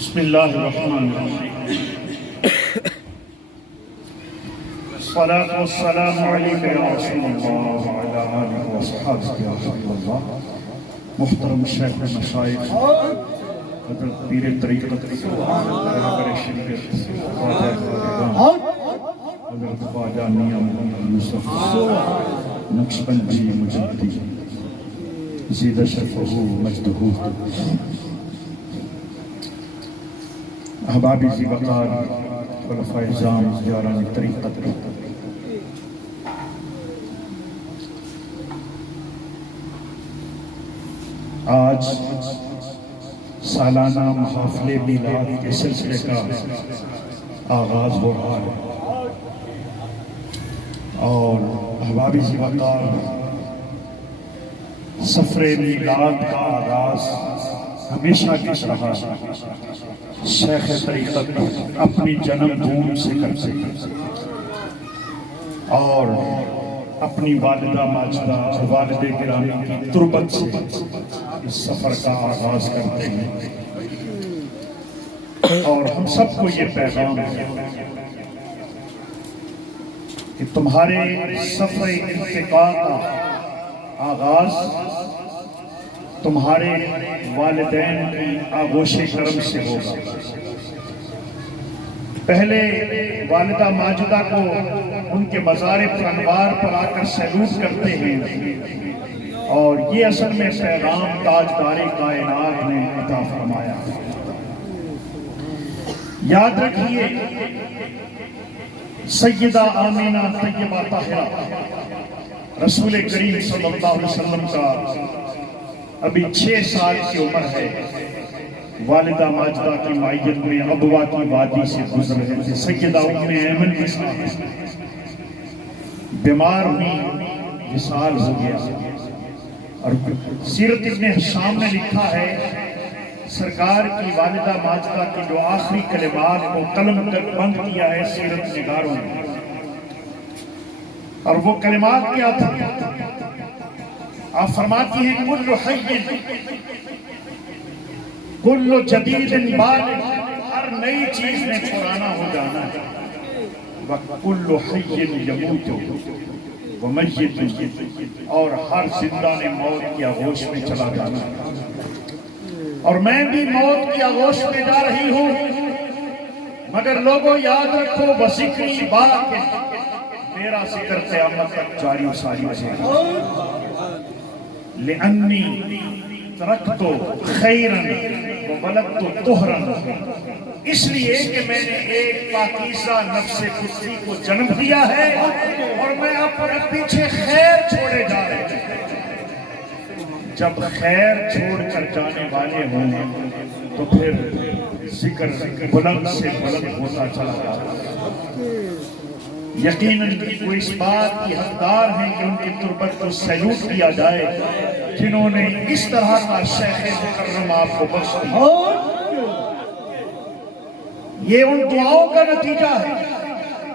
بسم اللہ الرحمن الرحیم الصلاة والسلام علیکہ یا رسول اللہ وعلا آلہ وصحابہ یا حبیب اللہ. محترم شیخ مشائخ حضرت پیر طریقت رہبر شریعت خواجہ خواجگان حضرت خواجہ میاں محمد یوسف نقشبندی مجدی زید شرفہ مجدہ احبابی ذی وقار خلفاء اعظام یاران طریقت. آج سالانہ محافل میلاد کے سلسلے کا آغاز ہو رہا ہے اور احبابی ذی وقار سفر میلاد کا آغاز ہمیشہ کی طرح شیخ طریقت اپنی جنم بھوم سے کرتے اور اپنی والدہ ماجدہ اور والد گرامی کی تربت سے اس سفر کا آغاز کرتے ہیں. اور ہم سب کو یہ پیغام ہے کہ تمہارے سفر ارتقاء کا آغاز تمہارے والدین کی آغوش کرم سے ہوگا. پہلے والدہ ماجدہ کو ان کے مزار پر انوار پر آ کر سیلوٹ کرتے ہیں اور یہ اصل میں پیغام تاجدار کائنات نے عطا فرمایا. یاد رکھیے سیدہ آمینہ طیبہ طاہرہ رسول کریم صلی اللہ علیہ وسلم کا ابھی 6 سال کی عمر ہے. والدہ ماجدہ کی معیت میں ابوا کی وادی سے گزر رہے تھے. سیدہ ام ایمن کے ساتھ بیمار ہوئی، وصال ہو گیا. اور سیرت ابن حشام نے لکھا ہے سرکار کی والدہ ماجدہ کے جو آخری کلمات کو قلم تک بند کیا ہے سیرت نگاروں نے. اور وہ کلمات کیا تھے؟ آپ فرماتی ہیں کل حی کل جدید بالغ، ہر نئی چیز میں پرانا ہو جانا ہے. وَكُلُّ حَيٍّ يَمُوتُ وَمَيِّتٌ، اور ہر زندہ نے موت کی آغوش میں چلا جانا ہے. اور میں بھی موت کی آغوش میں جا رہی ہوں، مگر لوگوں یاد رکھو وَذِكْرِي بَاقٍ، میرا ذکر قیامت تک جاری و ساری رہے گا. لِأَنِّي تَرَكْتُ خَيْرًا وَوَلَدْتُ طُهْرًا، اس لیے کہ میں نے ایک پاکیزہ نفس قدسی کو جنم دیا ہے اور میں اپنے پیچھے خیر چھوڑے جا رہے ہیں. جب خیر چھوڑ کر جانے والے ہوں تو پھر ذکر بلند سے بلند ہوتا چلا جاتا ہے. یقیناً وہ اس بات کی حقدار ہیں کہ ان کی تربت کو سیلوٹ کیا جائے جنہوں نے اس طرح کا شیخ مکرم آپ کو بخش دیا. یہ ان دعاؤں کا نتیجہ ہے،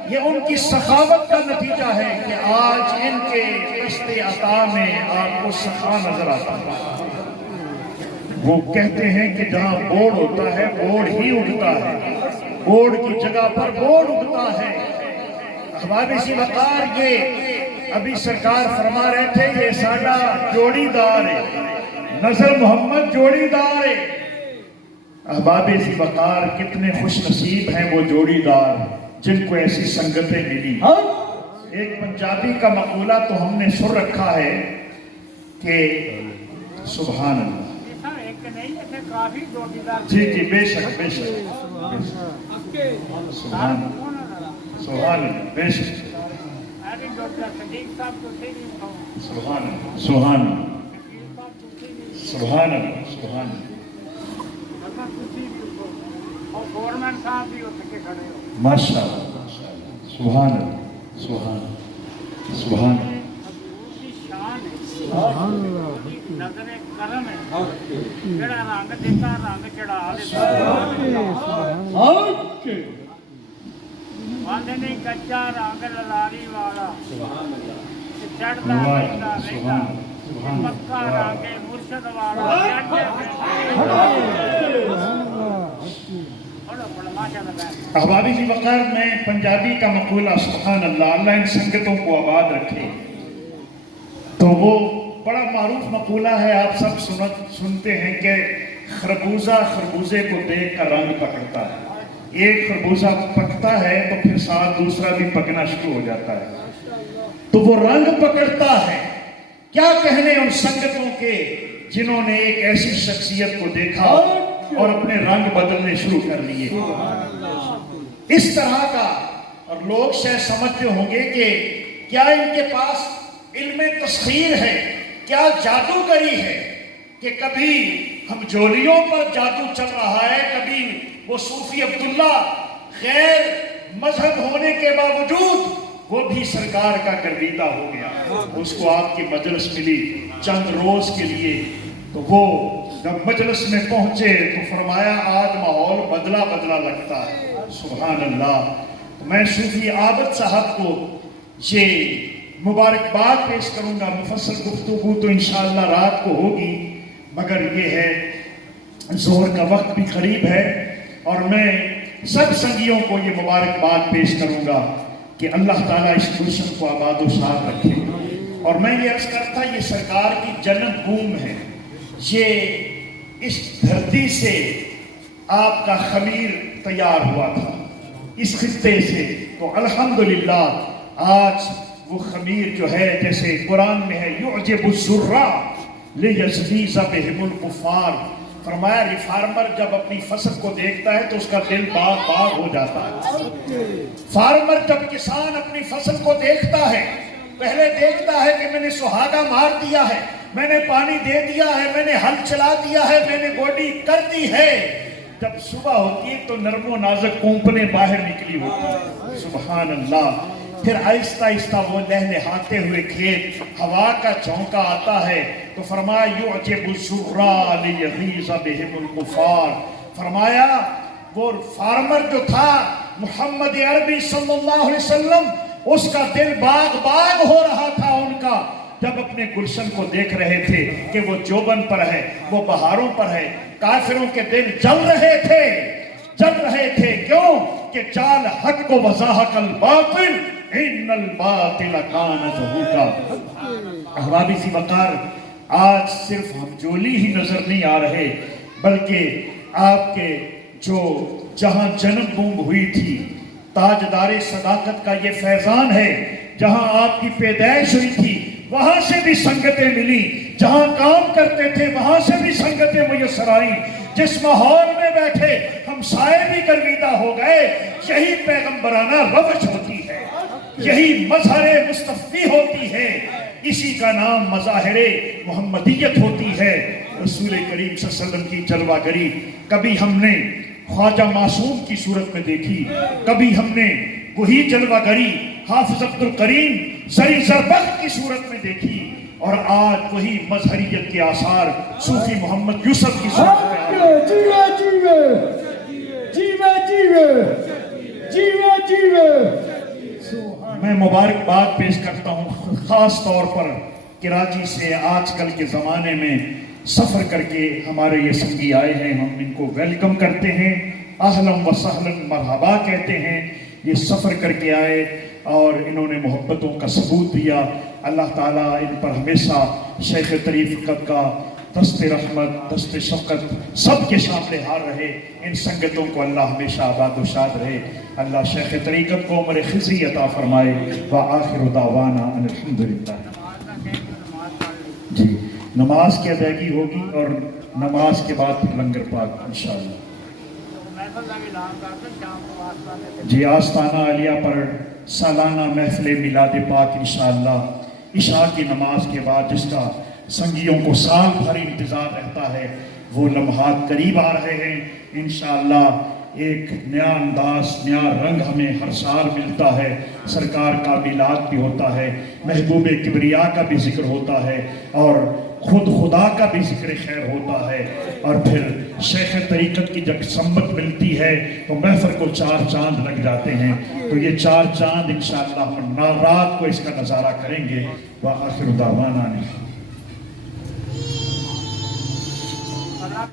یہ ان کی سخاوت کا نتیجہ ہے کہ آج ان کے دست عطا میں آپ کو سخا نظر آتا ہے. وہ کہتے ہیں کہ جہاں بوڑ ہوتا ہے بوڑ ہی اگتا ہے، بوڑ کی جگہ پر بوڑ اگتا ہے. احبابی ذی وقار یہ ابھی سرکار فرما رہے تھے یہ ساڈا جوڑی دار ہے، نظر محمد جوڑی دار ہے. احبابی ذی وقار کتنے خوش نصیب ہیں وہ جوڑی دار جن کو ایسی سنگتیں ملی. ایک پنجابی کا مقولہ تو ہم نے سن رکھا ہے کہ سبحان اللہ. جی جی بے شک بے شک سبحان سبحان بے شک سبحان سبحان سبحان سبحان. ماشاء اللہ سبحان سبحان سبحان. نظر کرم ہے جڑا رنگ دیتا رنگ چڑھا دیتا. آندے نہیں کچا رنگ للاری والا چڑھتا رہتا رہتا پکا رنگ مرشد والا. احبابی جی وقار میں پنجابی کا مقولہ سبحان اللہ، اللہ ان سنگتوں کو آباد رکھے، تو وہ بڑا معروف مقولہ ہے، آپ سب سنتے ہیں کہ خربوزہ خربوزے کو دیکھ کر رنگ پکڑتا ہے۔ ایک خربوزہ پکتا ہے تو پھر ساتھ دوسرا بھی پکنا شروع ہو جاتا ہے، تو وہ رنگ پکڑتا ہے۔ کیا کہنے ان سنگتوں کے جنہوں نے ایک ایسی شخصیت کو دیکھا اور اپنے رنگ بدلنے شروع کر لیے۔ اس طرح کا، اور لوگ شاید سمجھتے ہوں گے کہ کیا ان کے پاس علم تسخیر ہے، کیا جادوگری ہے کہ کبھی ہم جولیوں پر جادو چل رہا ہے، کبھی وہ صوفی عبداللہ غیر مذہب ہونے کے باوجود وہ بھی سرکار کا گرویدہ ہو گیا، اس کو آپ کی مجلس ملی چند روز کے لیے، تو وہ جب مجلس میں پہنچے تو فرمایا آج ماحول بدلا بدلا لگتا ہے۔ سبحان اللہ۔ میں صوفی عابد صاحب کو یہ مبارکباد پیش کروں گا، مفصل گفتگو تو انشاءاللہ رات کو ہوگی، مگر یہ ہے ظہر کا وقت بھی قریب ہے، اور میں سب سنگیوں کو یہ مبارکباد پیش کروں گا کہ اللہ تعالیٰ اس گلشن کو آباد و شاد رکھے۔ اور میں یہ عرض کرتا، یہ سرکار کی جنم بھوم ہے، یہ اس دھرتی سے آپ کا خمیر تیار ہوا تھا، اس خطے سے، تو الحمدللہ آج وہ خمیر جو ہے، جیسے قرآن میں ہے یعجب الزراع لیغیظ بہم الکفار، فرمایا ریفارمر جب اپنی فصل کو دیکھتا ہے تو اس کا دل باغ باغ ہو جاتا ہے۔ فارمر جب کسان اپنی فصل کو دیکھتا ہے، پہلے دیکھتا ہے کہ میں نے سہاگا مار دیا ہے، میں نے پانی دے دیا ہے، میں نے ہل چلا دیا ہے، میں نے گوڈی کر دی ہے، جب صبح ہوتی ہے تو نرم و نازک کونپنے باہر نکلی ہوتی ہے۔ سبحان اللہ۔ پھر آہستہ آہستہ وہ لہلہاتے ہوئے کھیت، ہوا کا جھونکا آتا ہے تو فرمایا یعجب الزراع لیغیظ بہم الکفار، فرمایا وہ فارمر جو تھا محمد عربی صلی اللہ علیہ وسلم، اس کا دل باغ باغ ہو رہا تھا ان کا، جب اپنے گلشن کو دیکھ رہے تھے کہ وہ جوبن پر ہے، وہ بہاروں پر ہے۔ کافروں کے دل جل رہے تھے، کیوں کہ جال حق کو وضاحق الباطل ان الباطل کان زہوقا۔ احبابی سی وقار، آج صرف ہم جولی ہی نظر نہیں آ رہے، بلکہ آپ کے جو جہاں جنم بھوم ہوئی تھی، تاجدار صداقت کا یہ فیضان ہے، جہاں آپ کی پیدائش ہوئی تھی، وہاں سے بھی سنگتیں ملی، جہاں کام کرتے تھے وہاں سے بھی سنگتیں میسر آئیں، جس ماحول میں بیٹھے ہم سائے بھی گرویدہ ہو گئے۔ یہی پیغمبرانہ روش ہوتی ہے، یہی مظہر مصطفی ہوتی ہے، اسی کا نام مظاہر محمدیت ہوتی ہے۔ رسول کریم صلی اللہ علیہ وسلم کی جلوہ گری کبھی ہم نے خواجہ معصوم کی صورت میں دیکھی، کبھی ہم نے وہی جلوہ گری حافظ عبد الکریم زری زربخت کی صورت میں دیکھی، اور آج وہی مظہریت کے آثار صوفی محمد یوسف کی صورت میں میں مبارکباد پیش کرتا ہوں، خاص طور پر کراچی سے آج کل کے زمانے میں سفر کر کے ہمارے یہ سنگی آئے ہیں، ہم ان کو ویلکم کرتے ہیں، اہلاً و سہلاً مرحبا کہتے ہیں۔ یہ سفر کر کے آئے اور انہوں نے محبتوں کا ثبوت دیا۔ اللہ تعالیٰ ان پر ہمیشہ شیخ طریقت کا دست رحمت، دست شفقت سب کے سامنے حال رہے۔ ان سنگتوں کو اللہ ہمیشہ آباد و شاد رہے۔ اللہ شیخ طریقت کو عمر خزی عطا فرمائے۔ وآخر دعوانا ان الحمدللہ۔ جی، نماز کی ادائیگی ہوگی اور نماز کے بعد پھر لنگر پاک انشاءاللہ۔ جی، آستانہ عالیہ پر سالانہ محفل میلاد پاک انشاءاللہ عشاء کی نماز کے بعد، جس کا سنگیوں کو سال بھر انتظار رہتا ہے، وہ لمحات قریب آ رہے ہیں۔ انشاءاللہ ایک نیا انداز، نیا رنگ ہمیں ہر سال ملتا ہے۔ سرکار کا میلاد بھی ہوتا ہے، محبوب کبریا کا بھی ذکر ہوتا ہے، اور خود خدا کا بھی ذکر خیر ہوتا ہے، اور پھر شیخ طریقت کی جب سمت ملتی ہے تو محفل کو 4 چاند لگ جاتے ہیں۔ تو یہ 4 چاند انشاءاللہ ہم رات کو اس کا نظارہ کریں گے۔ وآخر دعوانا